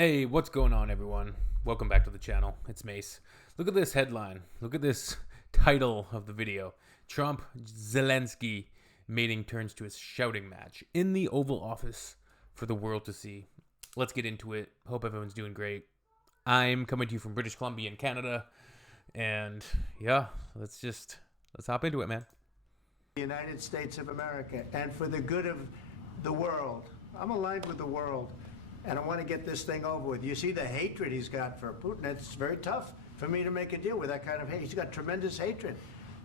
Hey, what's going on, everyone? Welcome back to the channel. It's Mace. Look at this headline. Look at this title of the video. Trump, Zelensky meeting turns to a shouting match in the Oval Office for the world to see. Let's get into it. Hope everyone's doing great. I'm coming to you from British Columbia in Canada. And yeah, let's hop into it, man. The United States of America and for the good of the world. I'm aligned with the world. And I want to get this thing over with. You see the hatred he's got for Putin. It's very tough for me to make a deal with that kind of hate. He's got tremendous hatred.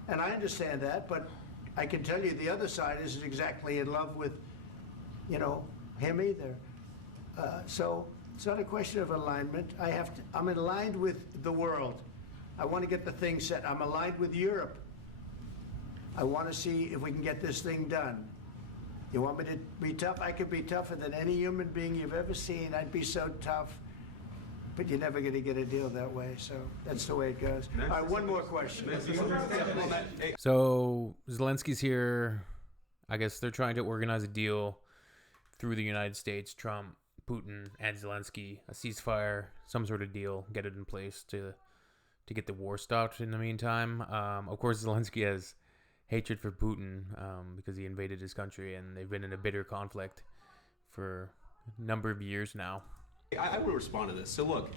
And I understand that, but I can tell you the other side isn't exactly in love with, him either. So it's not a question of alignment. I'm aligned with the world. I want to get the thing set. I'm aligned with Europe. I want to see if we can get this thing done. You want me to be tough? I could be tougher than any human being you've ever seen. I'd be so tough. But you're never going to get a deal that way. So that's the way it goes. All right, one more question. So Zelensky's here. I guess they're trying to organize a deal through the United States, Trump, Putin, and Zelensky, a ceasefire, some sort of deal, get it in place to get the war stopped in the meantime. Of course, Zelensky has hatred for Putin because he invaded his country, and they've been in a bitter conflict for a number of years now. I will respond to this. So look,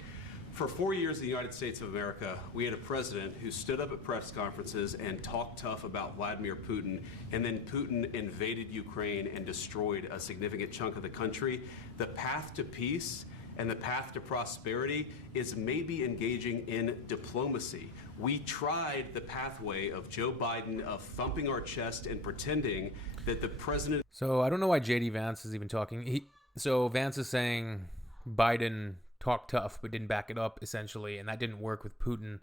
for 4 years in the United States of America, we had a president who stood up at press conferences and talked tough about Vladimir Putin, and then Putin invaded Ukraine and destroyed a significant chunk of the country. The path to peace and the path to prosperity is maybe engaging in diplomacy. We tried the pathway of Joe Biden of thumping our chest and pretending that the president... So I don't know why JD Vance is even talking. So Vance is saying Biden talked tough but didn't back it up, essentially, and that didn't work with Putin.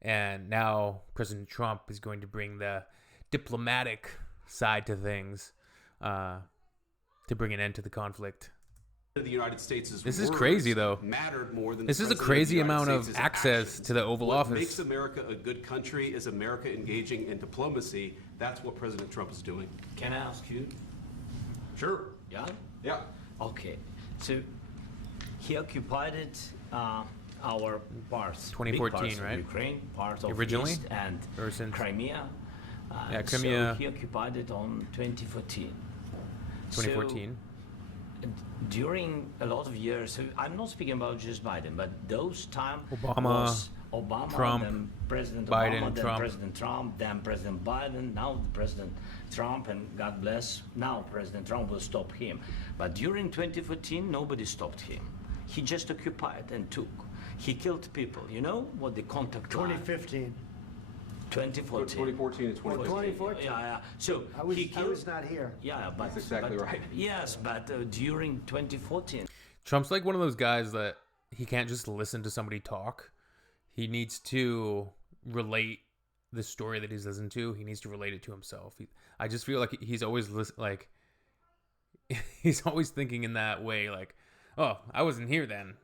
And now President Trump is going to bring the diplomatic side to things to bring an end to the conflict. The United States this is crazy, though. Mattered more than this is a crazy amount of access to the Oval Office. What makes America a good country is America engaging in diplomacy. That's what President Trump is doing. Can I ask you? Sure. Yeah? Yeah. Okay. So he occupied our parts. 2014, parts right? Of Ukraine, part of originally East and Crimea. Yeah, Crimea. So he occupied it on 2014. 2014. So, during a lot of years, so I'm not speaking about just Biden, but those time was Obama, Trump, then President Biden, Obama, then Trump. President Trump, then President Biden, now President Trump, and God bless, now President Trump will stop him. But during 2014, nobody stopped him. He just occupied and took. He killed people. You know what the contact 2015. 2014. 2014 and 2015. 2014. Yeah. So I was not here. Yeah, but that's exactly right. Yes, but during 2014. Trump's like one of those guys that he can't just listen to somebody talk. He needs to relate the story that he's listened to. He needs to relate it to himself. I just feel like he's always he's always thinking in that way, like, oh, I wasn't here then.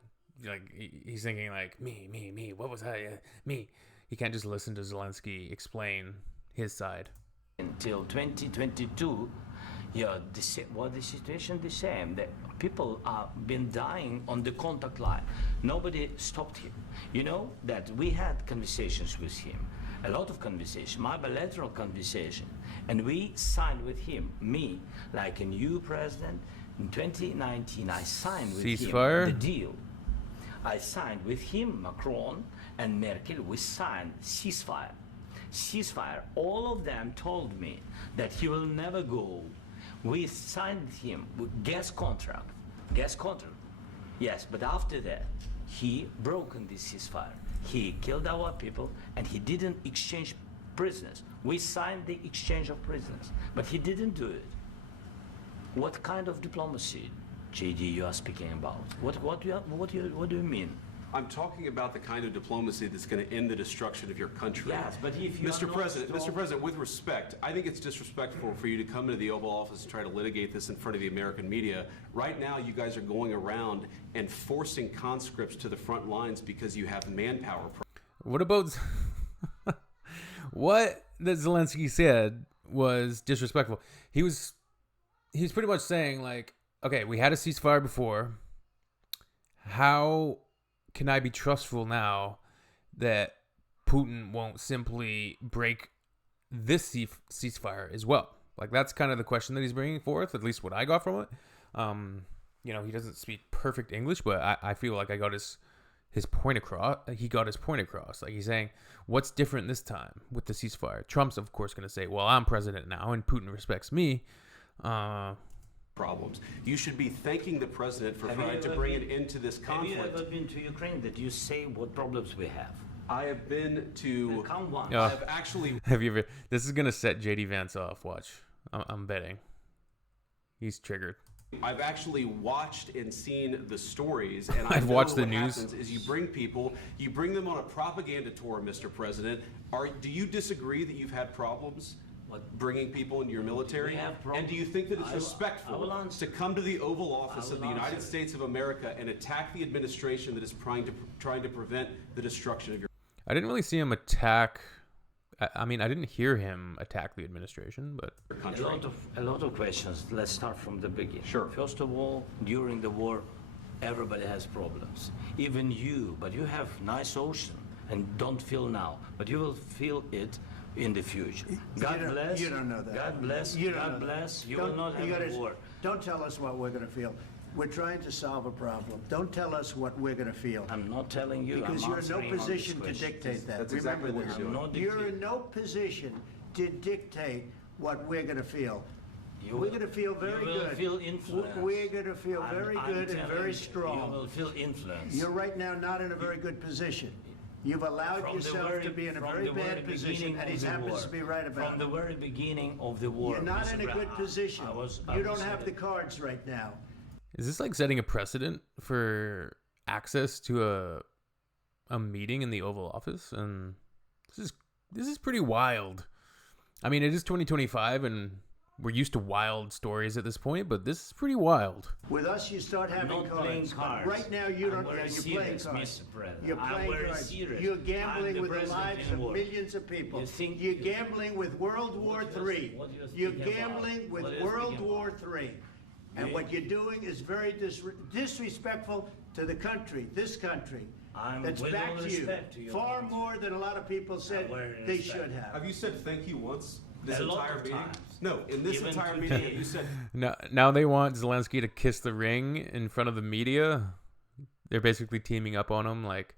Like he's thinking like me. What was I? Me. He can't just listen to Zelensky explain his side. Until 2022, yeah, the situation the same. The people are been dying on the contact line. Nobody stopped him. You know that we had conversations with him, a lot of conversation, my bilateral conversation, and we signed with him. Me, like a new president in 2019, I signed with ceasefire? him the deal. I signed with him, Macron and Merkel. We signed ceasefire. Ceasefire. All of them told me that he will never go. We signed him with gas contract. Gas contract. Yes, but after that, he broken this ceasefire. He killed our people, and he didn't exchange prisoners. We signed the exchange of prisoners, but he didn't do it. What kind of diplomacy, JD, you are speaking about? What do you mean? I'm talking about the kind of diplomacy that's going to end the destruction of your country. Yes, but if you Mr. President, with respect, I think it's disrespectful for you to come into the Oval Office and try to litigate this in front of the American media. Right now, you guys are going around and forcing conscripts to the front lines because you have manpower. What about what that Zelensky said was disrespectful? He's pretty much saying like, okay, we had a ceasefire before. how can I be trustful now that Putin won't simply break this ceasefire as well? Like, that's kind of the question that he's bringing forth, at least what I got from it. He doesn't speak perfect English, but I feel like I got his point across. He got his point across. Like, he's saying, what's different this time with the ceasefire? Trump's, of course, going to say, well, I'm president now, and Putin respects me. Problems. You should be thanking the president for trying to bring an end to this conflict. Have you ever been to Ukraine that you say what problems we have? I have been to. Count one. I've actually. Have you ever? This is going to set JD Vance off. Watch. I'm betting. He's triggered. I've actually watched and seen the stories, and I've watched the news. What happens is you bring them on a propaganda tour, Mr. President. Do you disagree that you've had problems bringing people into your military? And do you think that it's respectful to come to the Oval Office of the United States of America and attack the administration that is trying to prevent the destruction of your? I didn't really see him attack. I mean, I didn't hear him attack the administration, but a lot of questions. Let's start from the beginning. Sure. First of all, during the war, everybody has problems. Even you, but you have nice ocean and don't feel now, but you will feel it in the future. God bless. You don't know that. God bless. God bless. You will not have a war. Don't tell us what we're going to feel. We're trying to solve a problem. Don't tell us what we're going to feel. I'm not telling you. Because you're in no position to dictate that. That's exactly what this. you're doing. You're in no position to dictate what we're going to feel. We're going to feel very good. You will feel influence. We're going to feel very good and very strong. You will feel influence. You're right now not in a very good position. You've allowed yourself to be in a very bad position, and he happens to be right about it. From the very beginning of the war. You're not in a good position. You don't have the cards right now. is this like setting a precedent for access to a meeting in the Oval Office? And this is pretty wild. I mean, it is 2025, and we're used to wild stories at this point, but this is pretty wild. With us, you start having cards. Right now, you don't. You're playing cards. You're playing cards. You're gambling with the lives of millions of people. You're gambling with World War III. You're gambling with World War III. And what you're doing is very disrespectful to the country, this country. That's back to you. Far more than a lot of people said they should have. Have you said thank you once? This entire meeting? No, in this entire meeting, you said. Now they want Zelensky to kiss the ring in front of the media. They're basically teaming up on him. Like,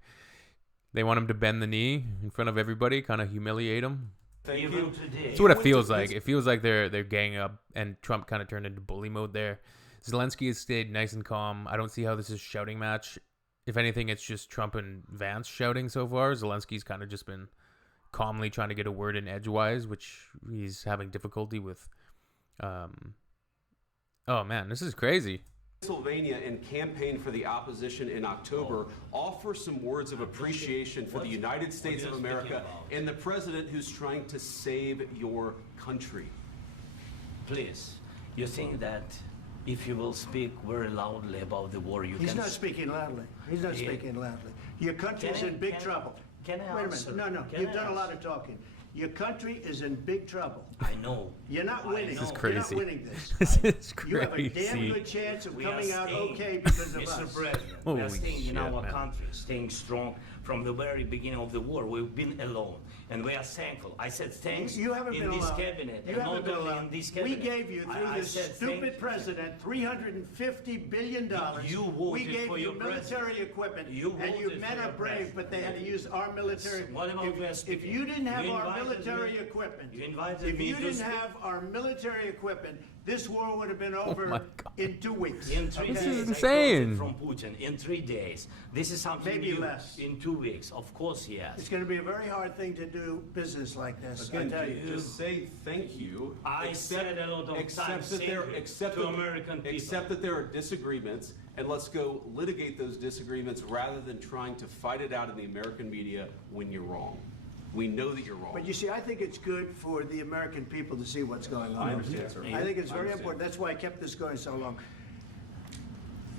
they want him to bend the knee in front of everybody, kind of humiliate him. Thank you. That's what it feels like. It feels like they're ganging up, and Trump kind of turned into bully mode there. Zelensky has stayed nice and calm. I don't see how this is a shouting match. If anything, it's just Trump and Vance shouting so far. Zelensky's kind of just been calmly trying to get a word in edgewise, which he's having difficulty with. Oh man, this is crazy. Pennsylvania and campaign for the opposition in October offer some words of appreciation for the United States of America and the president who's trying to save your country. Please, you think that if you will speak very loudly about the war, you can... He's not speaking loudly. He's not speaking loudly. Your country is in big trouble. Can I answer? Wait a minute. No. You've done a lot of talking. Your country is in big trouble. I know. You're not winning. This is crazy. You're not winning this. This is crazy. You have a damn good chance of coming out okay because of us. Mr. President, we are staying in our country, staying strong. From the very beginning of the war, we've been alone, and we are thankful. I said thanks you haven't in been this alone. cabinet, You and haven't not been only alone. in this cabinet. We gave you, through I this said stupid president, $350 billion. You voted we gave for you your military equipment, You and you voted men for are your brave, president. but they had to use our military. What about West If you didn't have You our invited military me- equipment, you invited if me you to didn't speak- have our military equipment, this war would have been over my God. in 2 weeks. In 3 This days, is I got insane. it from Putin. In 3 days, this is something Maybe new. less. In 2 weeks, of course, yes. It's going to be a very hard thing to do business like this. I Again, tell you. just say thank you. I said a lot of times thank you to American people. Accept that there are disagreements, and let's go litigate those disagreements rather than trying to fight it out in the American media when you're wrong. We know that you're wrong. But you see, I think it's good for the American people to see what's going on. I understand, sir. I think it's I very understand. important. That's why I kept this going so long.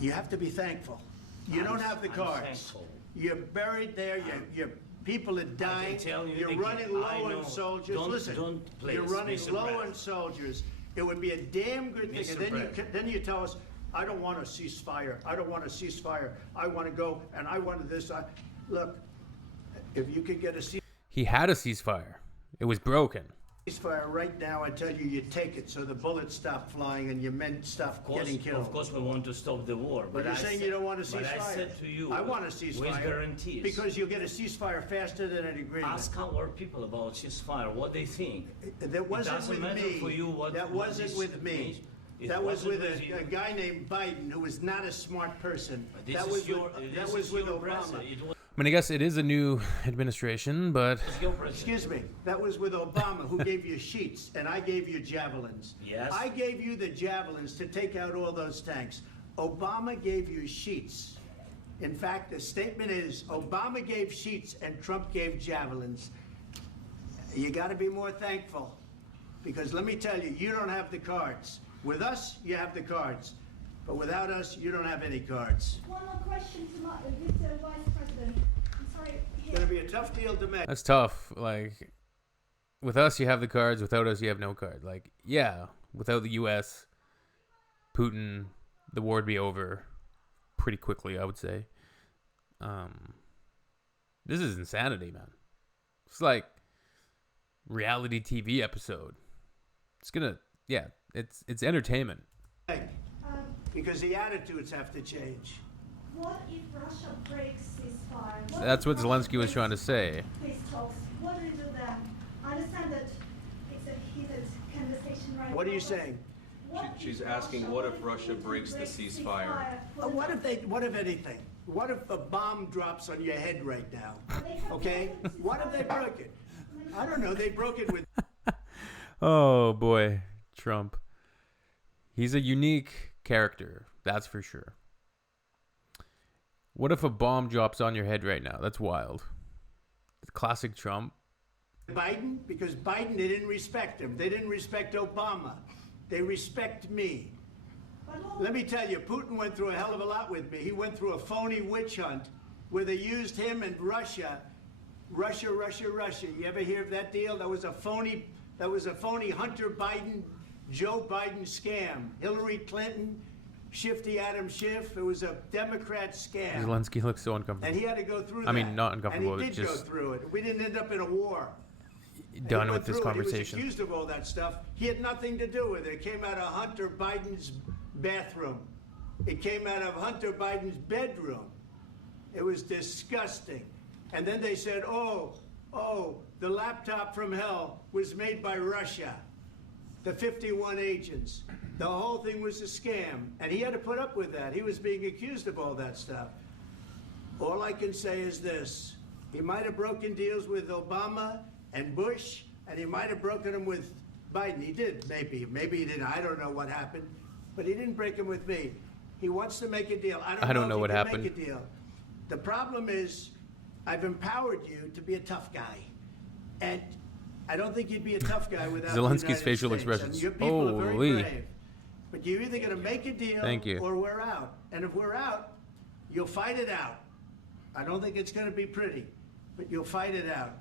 You have to be thankful. You don't have the I'm cards. thankful. You're buried there. Your people are dying. tell you You're again, running I low know. on soldiers. Don't- Listen, don't, you're please, running Mr. low President. on soldiers. It would be a damn good thing. Mr. And then President. then you tell us, I don't want a ceasefire. I don't want a ceasefire. I want to go, and I wanted this. Look, if you could get a He had a ceasefire. It was broken. ceasefire right now, I tell you, you take it so the bullets stop flying and your men stop getting killed. Of course, we want to stop the war. But you're saying you don't want a ceasefire. But I said to you, I want a ceasefire. with guarantees. Because you'll get a ceasefire faster than an agreement. Ask our people about ceasefire, what they think. That wasn't doesn't with matter me. for you what- That what wasn't this with me. means. It That was wasn't with with you. a guy named Biden who was not a smart person. But this That is was your, with, this that is was with your Obama. president. It was I mean, I guess it is a new administration, but your president. Excuse me. That was with Obama, who gave you sheets, and I gave you javelins. Yes. I gave you the javelins to take out all those tanks. Obama gave you sheets. In fact, the statement is Obama gave sheets and Trump gave javelins. You got to be more thankful, because let me tell you, you don't have the cards. With us, you have the cards. But without us, you don't have any cards. One more question to Mr. Vice President. I'm sorry. It's going to be a tough deal to make. that's tough. Like, with us, you have the cards. Without us, you have no card. Like, yeah, without the U.S., Putin, the war would be over pretty quickly, I would say. This is insanity, man. It's like reality TV episode. It's gonna, yeah, it's entertainment. Because the attitudes have to change. What if Russia breaks ceasefire? What That's if what Russia Zelensky was breaks trying to say. Peace talks. What do we do then? I understand that it's a heated conversation right now. What are you but saying? what She's if asking, what if Russia breaks the ceasefire? What if anything? What if a bomb drops on your head right now? Okay? What if they broke it? I don't know. They broke it with Oh boy, Trump. He's a unique character, that's for sure. What if a bomb drops on your head right now? That's wild. Classic Trump. Biden, because Biden, they didn't respect him. They didn't respect Obama. They respect me. Let me tell you, Putin went through a hell of a lot with me. He went through a phony witch hunt where they used him and Russia. Russia. You ever hear of that deal? That was a phony Hunter Biden, Joe Biden scam. Hillary Clinton, Shifty Adam Schiff. It was a Democrat scam. Zelensky looks so uncomfortable. And he had to go through that. I mean, not uncomfortable, And he did just go through it. We didn't end up in a war. Done He with went this through it. conversation. He was accused of all that stuff. He had nothing to do with it. It came out of Hunter Biden's bathroom. It came out of Hunter Biden's bedroom. It was disgusting. And then they said, oh, the laptop from hell was made by Russia. The 51 agents. The whole thing was a scam. And he had to put up with that. He was being accused of all that stuff. All I can say is this. He might have broken deals with Obama and Bush, and he might have broken them with Biden. He did, maybe. Maybe he didn't. I don't know what happened. But he didn't break them with me. He wants to make a deal. I don't know if what he can happened. make a deal. The problem is, I've empowered you to be a tough guy. And I don't think you'd be a tough guy without the Zelensky's United facial States. expressions. And your people are Holy. very brave. But you're either going to make a deal Thank you. or we're out. And if we're out, you'll fight it out. I don't think it's going to be pretty, but you'll fight it out.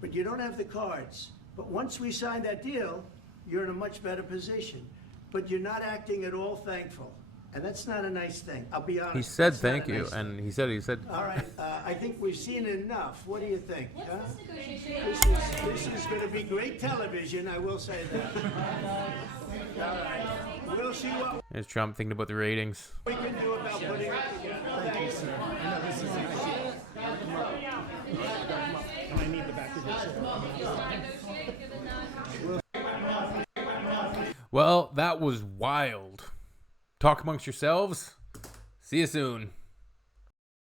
But you don't have the cards. But once we sign that deal, you're in a much better position. But you're not acting at all thankful. And that's not a nice thing. I'll be honest. He said That's not thank a you, nice thing. and he said All right, I think we've seen enough. What do you think? What's huh? this negotiation? This is going to be great television, I will say that. All right. We'll see what There's Trump thinking about the ratings. we can do about putting it together. Thank you, sir. I know this is and I need the back of your chair. Well, that was wild. Talk amongst yourselves. See you soon.